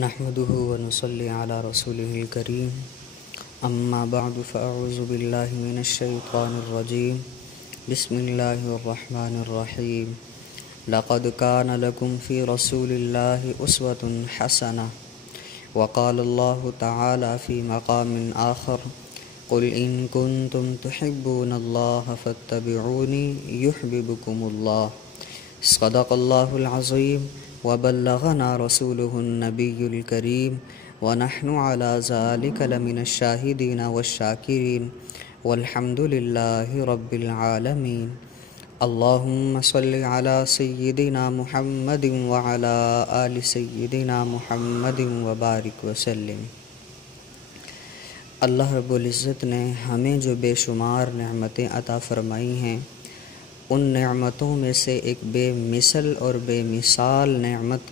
نحمده ونصلي على رسوله الكريم اما بعد فاعوذ بالله من الشيطان الرجيم بسم الله الرحمن الرحيم لقد كان لكم في رسول الله أسوة حسنة وقال الله تعالى في مقام آخر قل إن كنتم تحبون الله فاتبعوني يحببكم الله صدق الله العظيم وبلغنا رسوله النبي الكريم ونحن على ذلك لمن الشاهدين والشاكرين والحمد لله رب العالمين اللهم صل على سيدنا محمد وعلى آل سيدنا محمد وبارك وسلم۔ اللہ رب العزت نے ہمیں جو بے شمار نعمتیں عطا فرمائی ہیں، ان نعمتوں میں سے ایک بے مثل اور بے مثال نعمت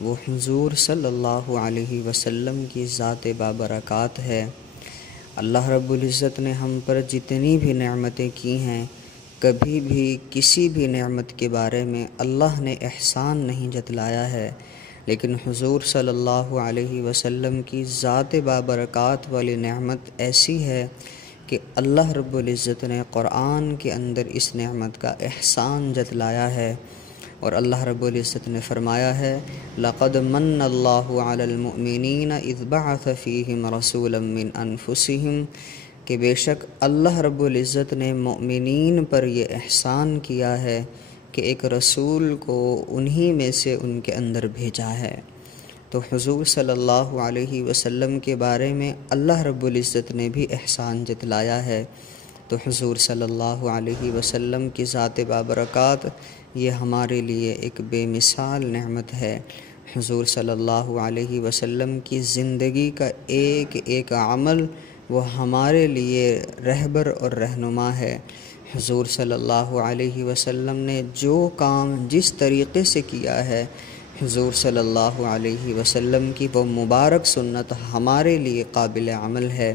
وہ حضور صلی اللہ علیہ وسلم کی ذات بابرکات ہے۔ اللہ رب العزت نے ہم پر جتنی بھی نعمتیں کی ہیں، کبھی بھی کسی بھی نعمت کے بارے میں اللہ نے احسان نہیں جتلایا ہے، لیکن حضور صلی اللہ علیہ وسلم کی ذات بابرکات والی نعمت ایسی ہے کہ اللہ رب العزت نے قرآن کے اندر اس نعمت کا احسان جتلایا ہے، اور اللہ رب العزت نے فرمایا ہے لَقَدْ مَنَّ اللَّهُ عَلَى الْمُؤْمِنِينَ إِذْ بَعَثَ فِيهِمْ رَسُولًا مِّنْ أَنفُسِهِمْ کہ بے شک اللہ رب العزت نے مؤمنین پر یہ احسان کیا ہے کہ ایک رسول کو انہی میں سے ان کے اندر بھیجا ہے۔ تو حضور صلی اللہ علیہ وسلم کے بارے میں اللہ رب العزت نے بھی احسان جتلایا ہے، تو حضور صلی اللہ علیہ وسلم کی ذات بابرکات یہ ہمارے لیے ایک بے مثال نعمت ہے۔ حضور صلی اللہ علیہ وسلم کی زندگی کا ایک ایک عمل وہ ہمارے لیے رہبر اور رہنما ہے۔ حضور صلی اللہ علیہ وسلم نے جو کام جس طریقے سے کیا ہے، حضور صلی اللہ علیہ وسلم کی وہ مبارک سنت ہمارے لیے قابل عمل ہے۔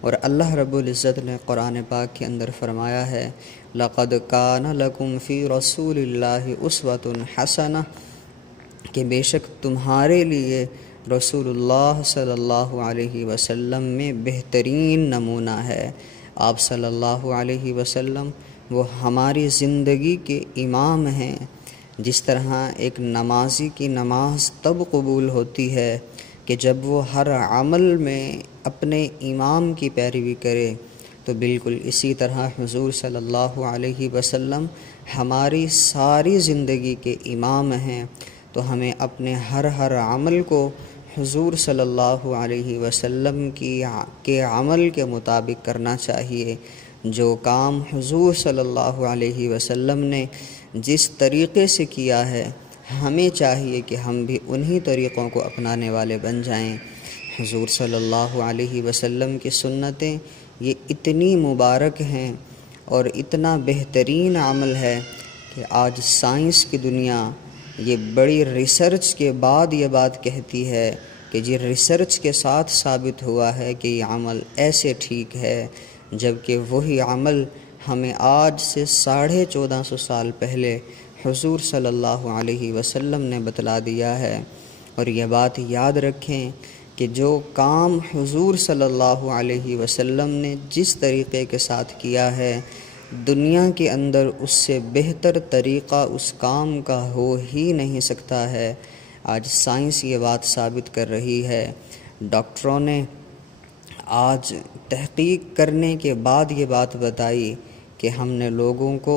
اور اللہ رب العزت نے قرآن پاک کے اندر فرمایا ہے لَقَدْ كَانَ لَكُمْ فِي رَسُولِ اللَّهِ أُسْوَةٌ حَسَنَةٌ کہ بے شک تمہارے لیے رسول اللہ صلی اللہ علیہ وسلم میں بہترین نمونہ ہے۔ آپ صلی اللہ علیہ وسلم وہ ہماری زندگی کے امام ہیں۔ جس طرح ایک نمازی کی نماز تب قبول ہوتی ہے کہ جب وہ ہر عمل میں اپنے امام کی پیروی کرے، تو بالکل اسی طرح حضور صلی اللہ علیہ وسلم ہماری ساری زندگی کے امام ہیں۔ تو ہمیں اپنے ہر عمل کو حضور صلی اللہ علیہ وسلم کے عمل کے مطابق کرنا چاہیے۔ جو کام حضور صلی اللہ علیہ وسلم نے جس طریقے سے کیا ہے، ہمیں چاہیے کہ ہم بھی انہی طریقوں کو اپنانے والے بن جائیں۔ حضور صلی اللہ علیہ وسلم کی سنتیں یہ اتنی مبارک ہیں اور اتنا بہترین عمل ہے کہ آج سائنس کی دنیا یہ بڑی ریسرچ کے بعد یہ بات کہتی ہے کہ جی ریسرچ کے ساتھ ثابت ہوا ہے کہ یہ عمل ایسے ٹھیک ہے، جبکہ وہی عمل ہمیں آج سے 1450 سال پہلے حضور صلی اللہ علیہ وسلم نے بتلا دیا ہے۔ اور یہ بات یاد رکھیں کہ جو کام حضور صلی اللہ علیہ وسلم نے جس طریقے کے ساتھ کیا ہے، دنیا کے اندر اس سے بہتر طریقہ اس کام کا ہو ہی نہیں سکتا ہے۔ آج سائنس یہ بات ثابت کر رہی ہے۔ ڈاکٹروں نے آج تحقیق کرنے کے بعد یہ بات بتائی کہ ہم نے لوگوں کو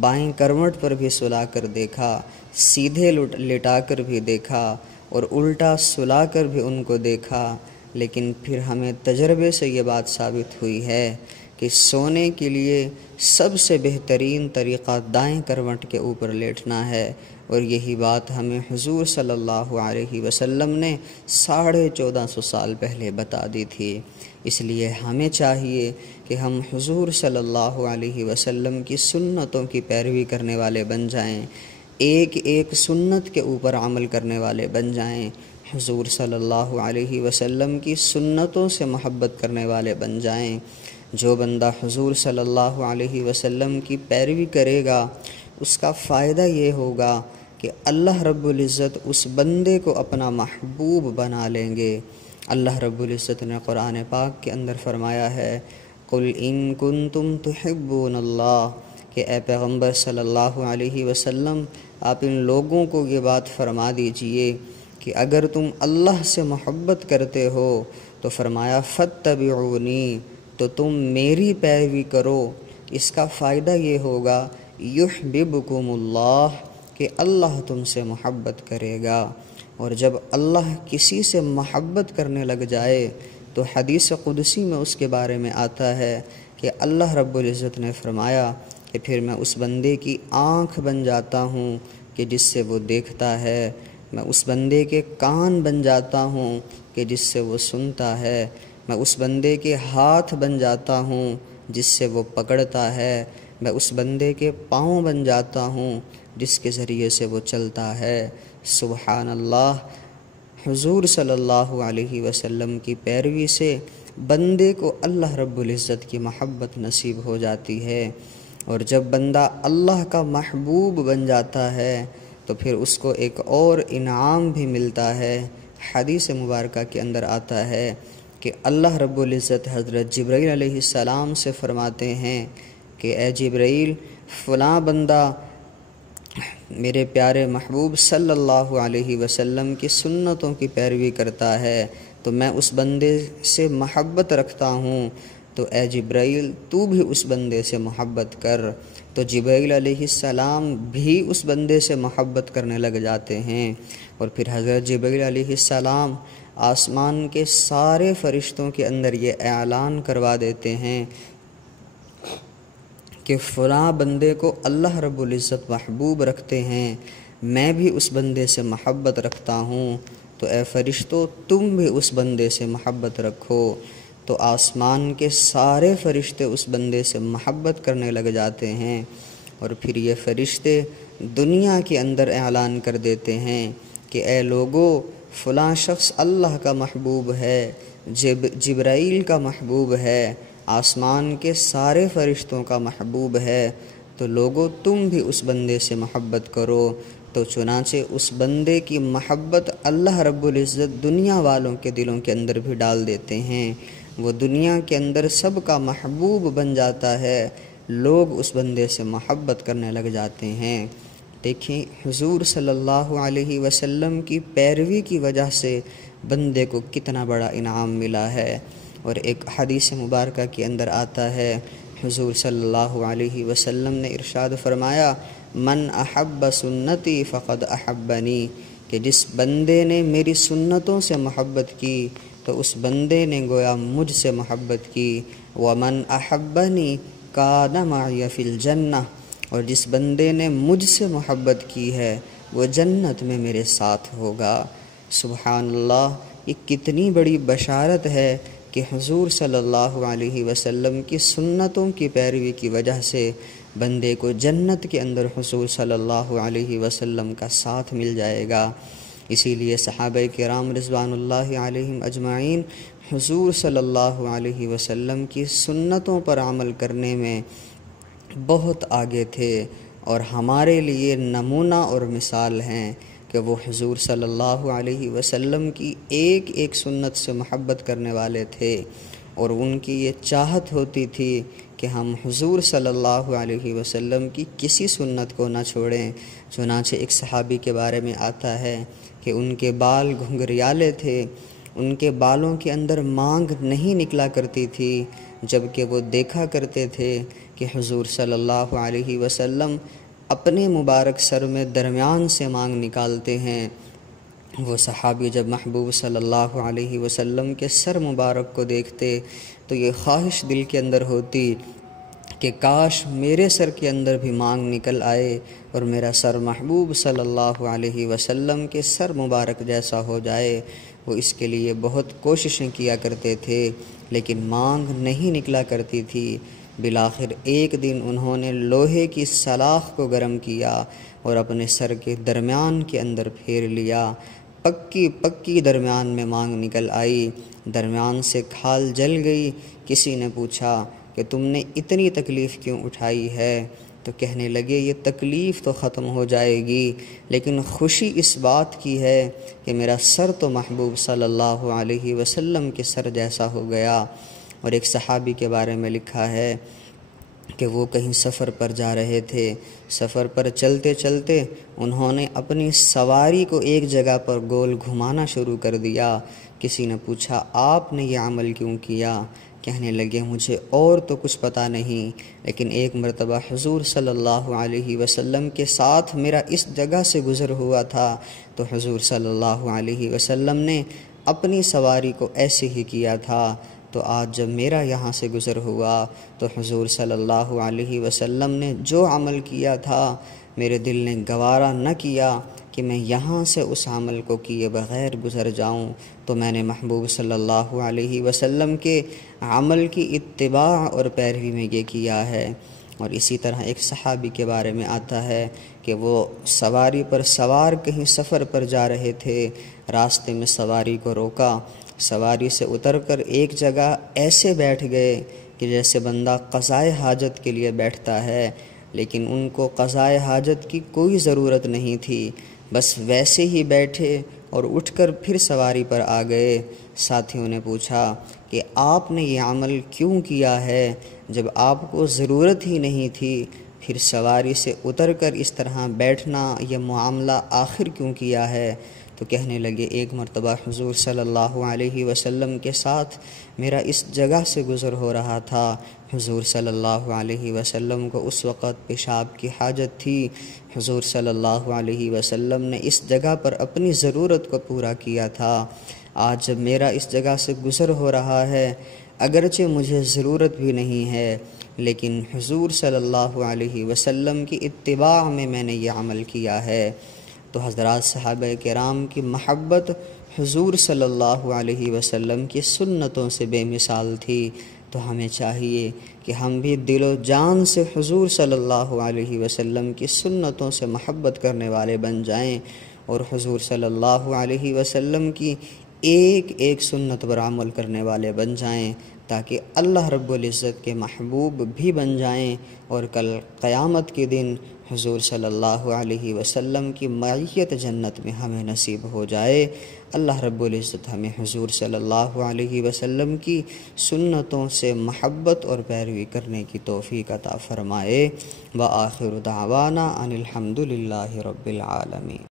بائیں کروٹ پر بھی سلا کر دیکھا، سیدھے لٹا کر بھی دیکھا، اور الٹا سلا کر بھی ان کو دیکھا، لیکن پھر ہمیں تجربے سے یہ بات ثابت ہوئی ہے کہ سونے کے لیے سب سے بہترین طریقہ دائیں کروٹ کے اوپر لیٹنا ہے، اور یہی بات ہمیں حضور صلی اللہ علیہ وسلم نے 1450 سال پہلے بتا دی تھی۔ اس لیے ہمیں چاہیے کہ ہم حضور صلی اللہ علیہ وسلم کی سنتوں کی پیروی کرنے والے بن جائیں، ایک ایک سنت کے اوپر عمل کرنے والے بن جائیں، حضور صلی اللہ علیہ وسلم کی سنتوں سے محبت کرنے والے بن جائیں۔ جو بندہ حضور صلی اللہ علیہ وسلم کی پیروی کرے گا، اس کا فائدہ یہ ہوگا کہ اللہ رب العزت اس بندے کو اپنا محبوب بنا لیں گے۔ اللہ رب العزت نے قرآن پاک کے اندر فرمایا ہے قُلْ إِن كُنتُمْ تُحِبُّونَ اللَّهَ، کہ اے پیغمبر صلی اللہ علیہ وسلم آپ ان لوگوں کو یہ بات فرما دیجئے کہ اگر تم اللہ سے محبت کرتے ہو تو فرمایا فَاتَّبِعُونِي، تو تم میری پیروی کرو۔ اس کا فائدہ یہ ہوگا یحببکم اللہ، کہ اللہ تم سے محبت کرے گا۔ اور جب اللہ کسی سے محبت کرنے لگ جائے تو حدیث قدسی میں اس کے بارے میں آتا ہے کہ اللہ رب العزت نے فرمایا کہ پھر میں اس بندے کی آنکھ بن جاتا ہوں کہ جس سے وہ دیکھتا ہے، میں اس بندے کے کان بن جاتا ہوں کہ جس سے وہ سنتا ہے، میں اس بندے کے ہاتھ بن جاتا ہوں جس سے وہ پکڑتا ہے، میں اس بندے کے پاؤں بن جاتا ہوں جس کے ذریعے سے وہ چلتا ہے۔ سبحان اللہ۔ حضور صلی اللہ علیہ وسلم کی پیروی سے بندے کو اللہ رب العزت کی محبت نصیب ہو جاتی ہے، اور جب بندہ اللہ کا محبوب بن جاتا ہے تو پھر اس کو ایک اور انعام بھی ملتا ہے۔ حدیث مبارکہ کے اندر آتا ہے کہ اللہ رب العزت حضرت جبرائیل علیہ السلام سے فرماتے ہیں کہ اے جبرائیل، فلاں بندہ میرے پیارے محبوب صلی اللہ علیہ وسلم کی سنتوں کی پیروی کرتا ہے تو میں اس بندے سے محبت رکھتا ہوں، تو اے جبرائیل تو بھی اس بندے سے محبت کر۔ تو جبرائیل علیہ السلام بھی اس بندے سے محبت کرنے لگ جاتے ہیں، اور پھر حضرت جبرائیل علیہ السلام آسمان کے سارے فرشتوں کے اندر یہ اعلان کروا دیتے ہیں کہ فلاں بندے کو اللہ رب العزت محبوب رکھتے ہیں، میں بھی اس بندے سے محبت رکھتا ہوں، تو اے فرشتوں تم بھی اس بندے سے محبت رکھو۔ تو آسمان کے سارے فرشتے اس بندے سے محبت کرنے لگ جاتے ہیں، اور پھر یہ فرشتے دنیا کے اندر اعلان کر دیتے ہیں کہ اے لوگو، فلاں شخص اللہ کا محبوب ہے، جبرائیل کا محبوب ہے، آسمان کے سارے فرشتوں کا محبوب ہے، تو لوگو تم بھی اس بندے سے محبت کرو۔ تو چنانچہ اس بندے کی محبت اللہ رب العزت دنیا والوں کے دلوں کے اندر بھی ڈال دیتے ہیں، وہ دنیا کے اندر سب کا محبوب بن جاتا ہے، لوگ اس بندے سے محبت کرنے لگ جاتے ہیں۔ دیکھیں حضور صلی اللہ علیہ وسلم کی پیروی کی وجہ سے بندے کو کتنا بڑا انعام ملا ہے۔ اور ایک حدیث مبارکہ کے اندر آتا ہے حضور صلی اللہ علیہ وسلم نے ارشاد فرمایا من احب سنتی فقد احبنی، کہ جس بندے نے میری سنتوں سے محبت کی تو اس بندے نے گویا مجھ سے محبت کی۔ ومن احبنی کان معی فی الجنہ، اور جس بندے نے مجھ سے محبت کی ہے وہ جنت میں میرے ساتھ ہوگا۔ سبحان اللہ، یہ کتنی بڑی بشارت ہے کہ حضور صلی اللہ علیہ وسلم کی سنتوں کی پیروی کی وجہ سے بندے کو جنت کے اندر حضور صلی اللہ علیہ وسلم کا ساتھ مل جائے گا۔ اسی لیے صحابہ کرام رضوان اللہ علیہم اجمعین حضور صلی اللہ علیہ وسلم کی سنتوں پر عمل کرنے میں بہت آگے تھے، اور ہمارے لیے نمونہ اور مثال ہیں کہ وہ حضور صلی اللہ علیہ وسلم کی ایک ایک سنت سے محبت کرنے والے تھے، اور ان کی یہ چاہت ہوتی تھی کہ ہم حضور صلی اللہ علیہ وسلم کی کسی سنت کو نہ چھوڑیں۔ چنانچہ ایک صحابی کے بارے میں آتا ہے کہ ان کے بال گھنگریالے تھے، ان کے بالوں کے اندر مانگ نہیں نکلا کرتی تھی، جبکہ وہ دیکھا کرتے تھے کہ حضور صلی اللہ علیہ وسلم اپنے مبارک سر میں درمیان سے مانگ نکالتے ہیں۔ وہ صحابی جب محبوب صلی اللہ علیہ وسلم کے سر مبارک کو دیکھتے تو یہ خواہش دل کے اندر ہوتی کہ کاش میرے سر کے اندر بھی مانگ نکل آئے اور میرا سر محبوب صلی اللہ علیہ وسلم کے سر مبارک جیسا ہو جائے۔ وہ اس کے لیے بہت کوششیں کیا کرتے تھے لیکن مانگ نہیں نکلا کرتی تھی۔ بالآخر ایک دن انہوں نے لوہے کی سلاخ کو گرم کیا اور اپنے سر کے درمیان کے اندر پھیر لیا، پکی درمیان میں مانگ نکل آئی، درمیان سے کھال جل گئی۔ کسی نے پوچھا کہ تم نے اتنی تکلیف کیوں اٹھائی ہے؟ تو کہنے لگے یہ تکلیف تو ختم ہو جائے گی، لیکن خوشی اس بات کی ہے کہ میرا سر تو محبوب صلی اللہ علیہ وسلم کے سر جیسا ہو گیا۔ اور ایک صحابی کے بارے میں لکھا ہے کہ وہ کہیں سفر پر جا رہے تھے، سفر پر چلتے چلتے انہوں نے اپنی سواری کو ایک جگہ پر گول گھمانا شروع کر دیا۔ کسی نے پوچھا آپ نے یہ عمل کیوں کیا؟ کہنے لگے مجھے اور تو کچھ پتہ نہیں، لیکن ایک مرتبہ حضور صلی اللہ علیہ وسلم کے ساتھ میرا اس جگہ سے گزر ہوا تھا، تو حضور صلی اللہ علیہ وسلم نے اپنی سواری کو ایسے ہی کیا تھا، تو آج جب میرا یہاں سے گزر ہوا تو حضور صلی اللہ علیہ وسلم نے جو عمل کیا تھا میرے دل نے گوارا نہ کیا کہ میں یہاں سے اس عمل کو کیے بغیر گزر جاؤں، تو میں نے محبوب صلی اللہ علیہ وسلم کے عمل کی اتباع اور پیروی میں یہ کیا ہے۔ اور اسی طرح ایک صحابی کے بارے میں آتا ہے کہ وہ سواری پر سوار کہیں سفر پر جا رہے تھے، راستے میں سواری کو روکا، سواری سے اتر کر ایک جگہ ایسے بیٹھ گئے کہ جیسے بندہ قضائے حاجت کے لیے بیٹھتا ہے، لیکن ان کو قضائے حاجت کی کوئی ضرورت نہیں تھی، بس ویسے ہی بیٹھے اور اٹھ کر پھر سواری پر آ گئے۔ ساتھیوں نے پوچھا کہ آپ نے یہ عمل کیوں کیا ہے جب آپ کو ضرورت ہی نہیں تھی، پھر سواری سے اتر کر اس طرح بیٹھنا یہ معاملہ آخر کیوں کیا ہے؟ تو کہنے لگے ایک مرتبہ حضور صلی اللہ علیہ وسلم کے ساتھ میرا اس جگہ سے گزر ہو رہا تھا، حضور صلی اللہ علیہ وسلم کو اس وقت پیشاب کی حاجت تھی، حضور صلی اللہ علیہ وسلم نے اس جگہ پر اپنی ضرورت کو پورا کیا تھا، آج جب میرا اس جگہ سے گزر ہو رہا ہے اگرچہ مجھے ضرورت بھی نہیں ہے، لیکن حضور صلی اللہ علیہ وسلم کی اتباع میں میں نے یہ عمل کیا ہے۔ تو حضرات صحابہ کرام کی محبت حضور صلی اللہ علیہ وسلم کی سنتوں سے بے مثال تھی، تو ہمیں چاہیے کہ ہم بھی دل و جان سے حضور صلی اللہ علیہ وسلم کی سنتوں سے محبت کرنے والے بن جائیں، اور حضور صلی اللہ علیہ وسلم کی ایک ایک سنت پر عمل کرنے والے بن جائیں، تاکہ اللہ رب العزت کے محبوب بھی بن جائیں، اور کل قیامت کے دن حضور صلی اللہ علیہ وسلم کی معیت جنت میں ہمیں نصیب ہو جائے۔ اللہ رب العزت ہمیں حضور صلی اللہ علیہ وسلم کی سنتوں سے محبت اور پیروی کرنے کی توفیق عطا فرمائے۔ وآخر دعوانا ان الحمد للہ رب العالمین۔